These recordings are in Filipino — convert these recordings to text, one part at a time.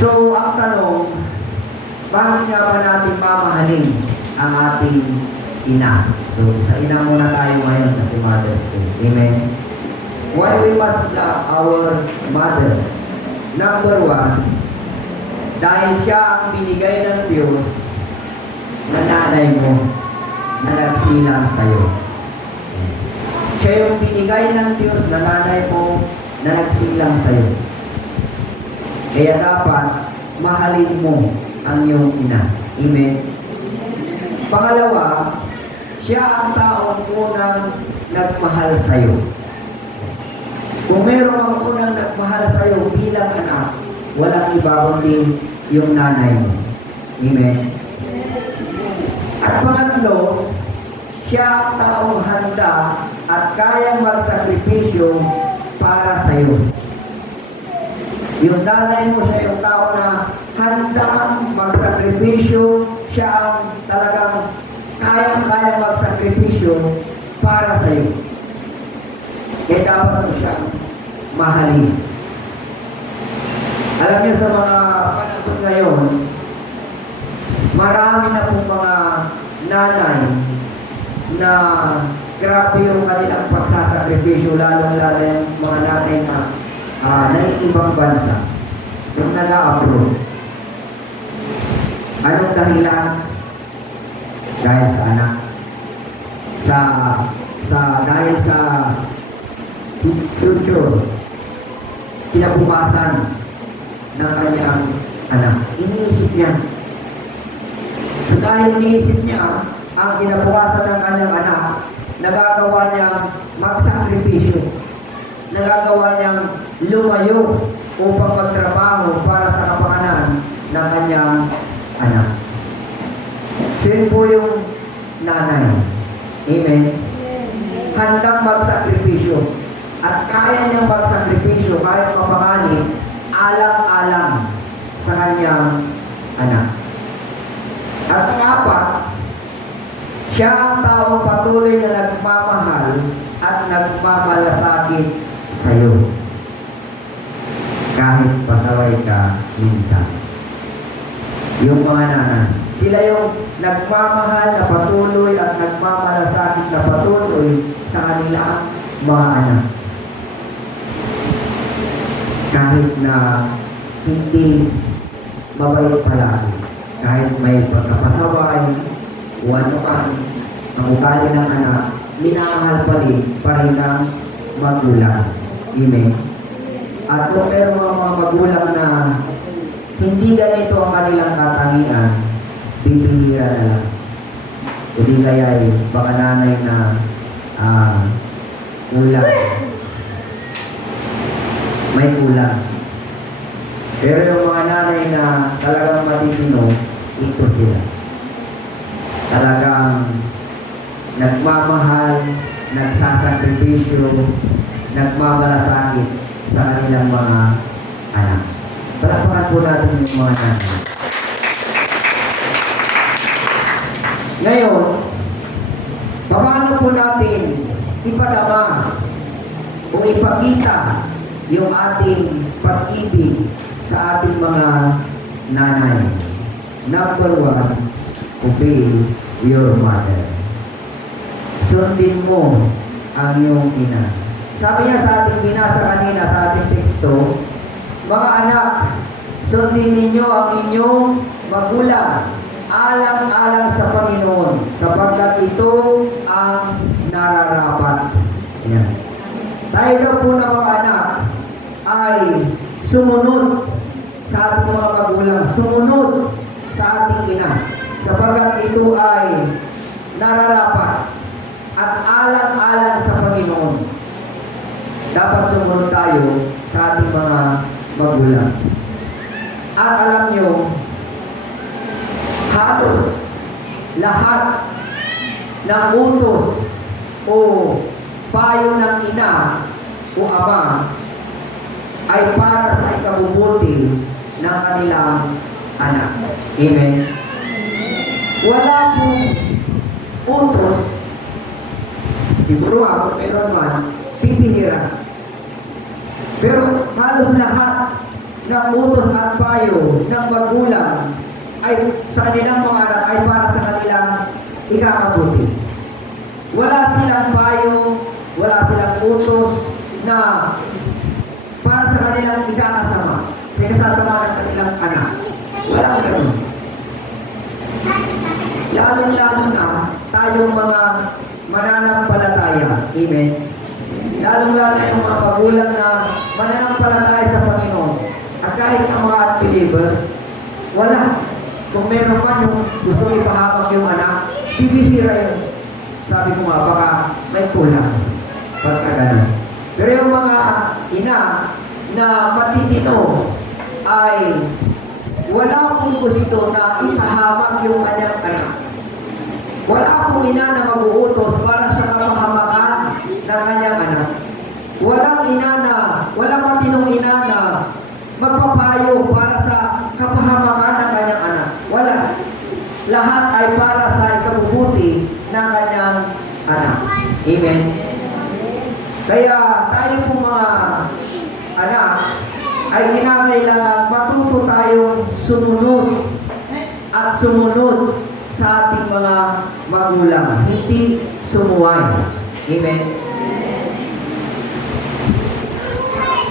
So, ang tanong, bakit nga ba natin mamahalin ang ating ina? So, sa ina muna tayo ngayon kasi Mother's Day. Amen? Why we must love our mother? Number one, dahil siya ang binigay ng Diyos na nanay mo na nagsilang sa'yo. Siya yung binigay ng Diyos na nanay mo na nagsilang sa'yo. Kaya dapat mahalin mo ang iyong ina. Amen? Pangalawa, siya ang taong unang nagmahal sa'yo. Kung meron kang unang nagmahal sa'yo bilang anak, walang iba kundi yung nanay mo. Amen? At pangatlo, siya ang taong handa at kayang magsakripisyo para sa'yo. Yung nanay mo, siya yung tao na handang magsakripisyo, siya ang talagang kayang magsakripisyo para sa iyo. Kaya dapat mo siyang mahalin. Alam niyo sa mga panahon ngayon, marami na pong mga nanay na grabe yung kanilang pagsasakripisyo, lalong-lalo yung mga nanay na ibang bansa, yung nag-a-abroad. Anong dahilan? Dahil sa anak. Dahil sa future, kinabukasan ng kanyang anak. Iniisip niya. So dahil iniisip niya ang kinabukasan ng kanyang anak, nagagawa niyang magsakripisyo. Nagagawa niyang lumayo upang magtrabaho para sa kapakanan ng kanyang anak. So yun po yung nanay. Amen? Handang magsakripisyo. At kaya niyang magsakripisyo kahit mapakanin, alang-alang sa kanyang anak. At pangapat, siya ang taong patuloy na nagmamahal at nagmamalasakit sa iyo. Kahit pasaway ka minsan. Yung mga nanay, sila yung nagmamahal na patuloy at nagmamalasakit na patuloy sa kanilang mga anak. Kahit na hindi mabait palagi, kahit may pagkapasaway, o ano man, ang ugali ng anak, minamahal pa rin ang magulang. Amen? At kung meron mga magulang na hindi ganito ang kanilang katangian, bibihira na lang. Hindi kaya baka nanay na kulang. May kulang. Pero yung mga nanay na talagang matitino, ito sila. Talagang nagmamahal, nagsasakripisyo, nagmamalasakit sa kanilang mga anak. Palakpakan po natin yung mga nanay. Ngayon, paano po natin ipadama o ipakita yung ating pag-ibig sa ating mga nanay? Number one, obey your mother. Sundin mo ang iyong ina. Sabi niya sa ating binasa kanina, sa ating teksto, mga anak, sundin ninyo ang inyong magulang alang-alang sa Panginoon, sapagkat ito ang nararapat. Yan. Tayo daw po na mga anak ay sumunod sa ating mga magulang, sumunod sa ating ina, sapagkat ito ay nararapat at alang-alang sa Panginoon. Dapat sumunod tayo sa ating mga magulang. At alam nyo, halos lahat ng utos o payo ng ina o ama ay para sa ikabubuti ng kanilang anak. Amen? Wala pong utos, siguro ako, meron man, pipihira. Pero halos lahat ng utos at payo ng magulang ay sa kanilang mga anak ay para sa kanilang ikakabuti. Wala silang payo, wala silang utos na para sa kanilang ikakasama, sa ikasasama ng kanilang anak. Wala ganun. Lalong-lalo na tayong mga mananampalataya. Amen. Lalong-lalo na yung mga magulang na mananampalataya sa Panginoon. At kahit ang mga unbeliever, wala. Kung meron man yung gusto ipahamak yung anak, bibihira yun. Sabi ko nga, baka may kulang. Pagka ganun. Pero yung mga ina na matitino ay wala akong gusto na ipahamak yung kanyang anak. Wala akong ina na mag-uutos para sa kapahamakan ng kanyang anak. Walang matinong ina na magpapayo para sa kapahamakan ng kanyang anak. Wala. Lahat ay para sa ikabubuti ng kanyang anak. Amen. Kaya tayo po mga anak ay kinakailangan matuto tayong sumunod at sumunod sa ating mga magulang, hindi sumuway. Amen.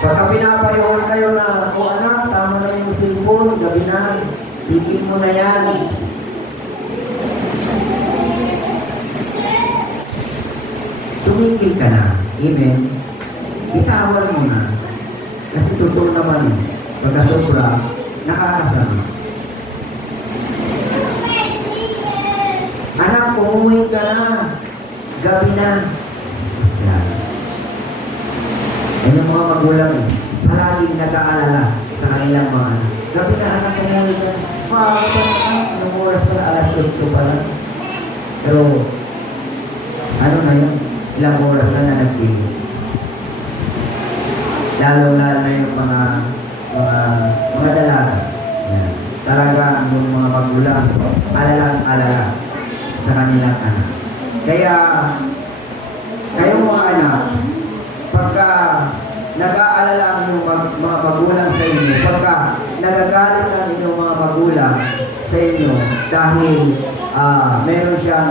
Pagka pinapayuhan kayo na, o anak, tama na yung cellphone, gabi na, tigil mo na yan. Tumigil ka na. Amen. Bitawan mo na. Kasi totoo naman, pagka sobra, nakakasama. Anak, umuwi ka na. Gabi na. Yan. Yan yung mga magulang, palaging nag-aalala sa kanilang mga anak. Gabi na, anak, umuwi ka na. Anong oras pa na? Alas 8 pa lang. Pero, ano na yun? Ilang oras na nagpili. Lalo-lalo na yung mga dalaga. Yan. Talaga yung mga magulang, alala sa kanilang anak. Kaya, kayong mga anak, pagka nag-aalala ang inyong mga magulang sa inyo, pagka nagagalit ang inyong mga magulang sa inyo dahil meron siyang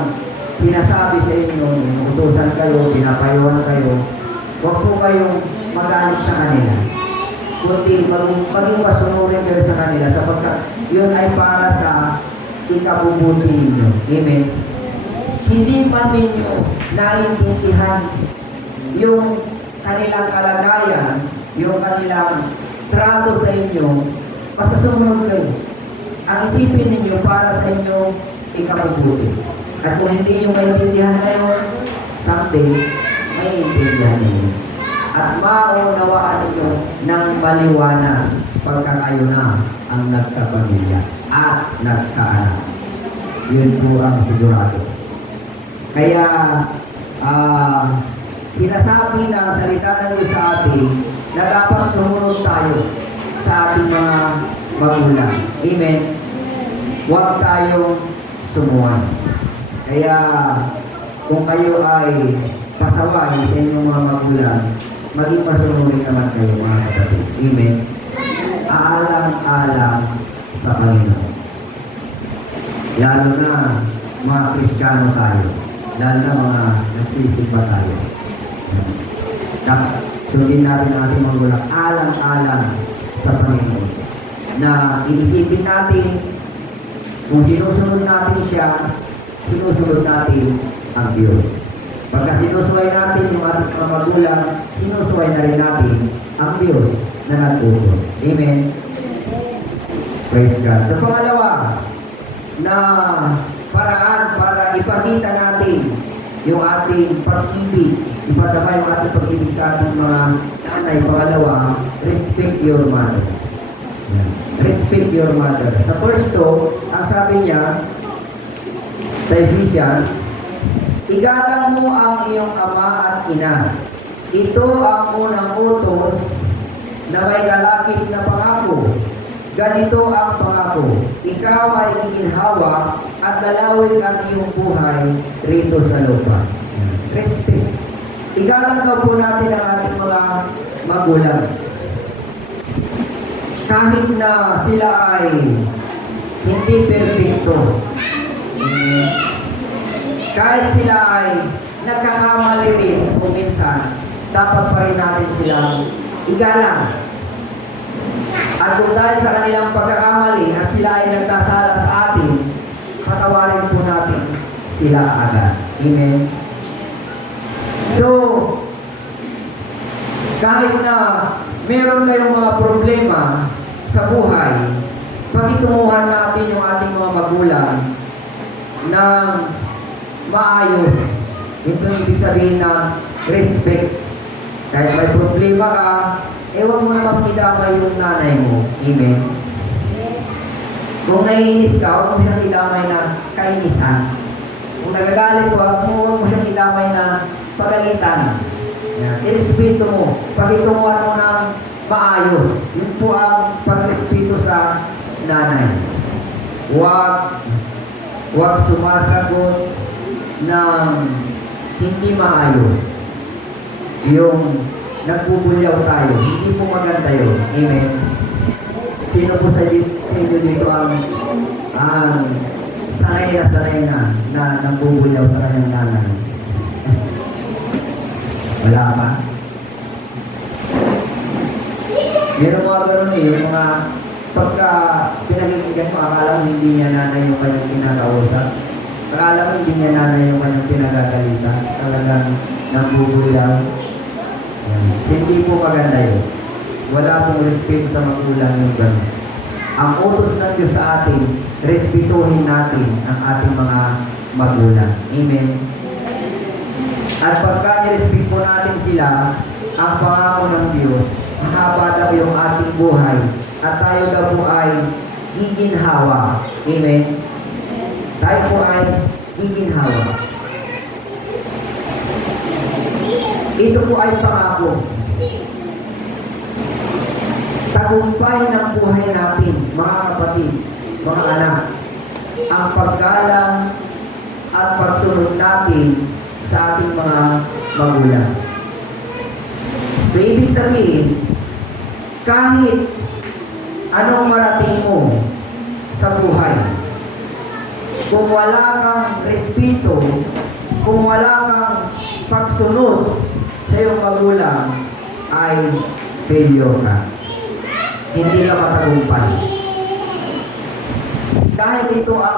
sinasabi sa inyo, utusan kayo, pinapayuhan kayo, huwag po kayong magalit sa kanila. Kundi maging pasunurin kayo sa kanila sapagkat yun ay para sa ikabubuti ninyo. Amen. Hindi man ninyo naiintindihan yung kanilang kalagayan, yung kanilang trato sa inyo, basta sumunod kayo. Ang isipin ninyo para sa inyong ikabubuti. At kung hindi nyo maintindihan ngayon, someday, maintindihan ninyo. At maunawaan ninyo ng maliwanag pagka kayo na ang nagkapamilya at nagkaanak. Yun po ang sigurado. Kaya, sinasabi ng salita ng Diyos sa atin na dapat sumunod tayo sa ating mga magulang. Amen. Huwag tayong sumuwan. Kaya, kung kayo ay pasaway sa inyong mga magulang, maging pasunurin naman kayo mga kapatid. Amen. Aalang-alang sa Panginoon. Lalo na mga Kristiyano tayo. Lalo na mga nagsisimba tayo. Sundin natin ang ating magulang. Alang-alang sa Panginoon. Na iisipin natin kung sinusunod natin siya, sinusunod natin ang Diyos. Pagka sinusuway natin yung ating mga magulang, sinusuway na rin natin ang Diyos na nag-utos. Amen? Praise God. Sa pangalawa, na paraan para ipakita natin yung ating pag-ibig, ipadama yung ating pag-ibig sa ating mga nanay. Pangalawa, respect your mother. Respect your mother. Sa first to, ang sabi niya, sa Ephesians, igalang mo ang iyong ama at ina. Ito ang unang utos na may kalakip na pangako. Ganito ang pangako. Ikaw ay iginhawa at lalawin ang iyong buhay rito sa lupa. Respect. Igalang daw po natin ang ating mga magulang. kahit na sila ay hindi perfecto, kahit sila ay nagkakamali rin kung minsan, dapat pa rin natin silang igalang. At kung dahil sa kanilang pagkakamali at sila ay nagkasala sa atin, patawarin po natin sila agad. Amen? So, kahit na meron kayong mga problema sa buhay, pakitunguhan natin yung ating mga magulang ng maayos. Ito yung ibig sabihin na respect. Kahit may problema ka, huwag mo naman idamay yung nanay mo. Amen? Kung naiinis ka, huwag mo siyang idamay na kainisan. Kung nagagalit ka, huwag mo siyang idamay na pagalitan. Irespeto mo. Pakitunguhan mo ng maayos. Yun po ang pagrespeto sa nanay. Huwag sumasagot ng hindi maayos. Yung nagbubulyaw tayo, hindi po maganda yun. Amen? Sino po sa inyo dito ang sanay na nagbubulyaw sa kanyang nanay? Wala pa? Meron mga gano'n yung mga pagka pinagkikigan mo, akala mo hindi niya nanay yung kanyang kinakausap. Akala mo hindi niya nanay yung kanyang pinagagalitan. Talagang nagbubulyaw. Hindi po maganda yun. Wala pong respeto sa magulang yung gano'n. Ang utos ng Diyos sa atin, respetuhin natin ang ating mga magulang. Amen? At pagka nirespeto natin sila, ang pangako ng Diyos, mahaba daw yung ating buhay at tayo daw po ay giginhawa. Amen? Tayo po ay giginhawa. Ito po ay pangako. Tagumpay ng buhay natin, mga kapatid, mga anak, ang paggalang at pagsunod natin sa ating mga magulang. So, ibig sabihin, kahit anong marating mo sa buhay, kung wala kang respeto, kung wala kang pagsunod sa iyong magulang, ay failure ka. Hindi ka matagumpay. Dahil ito ang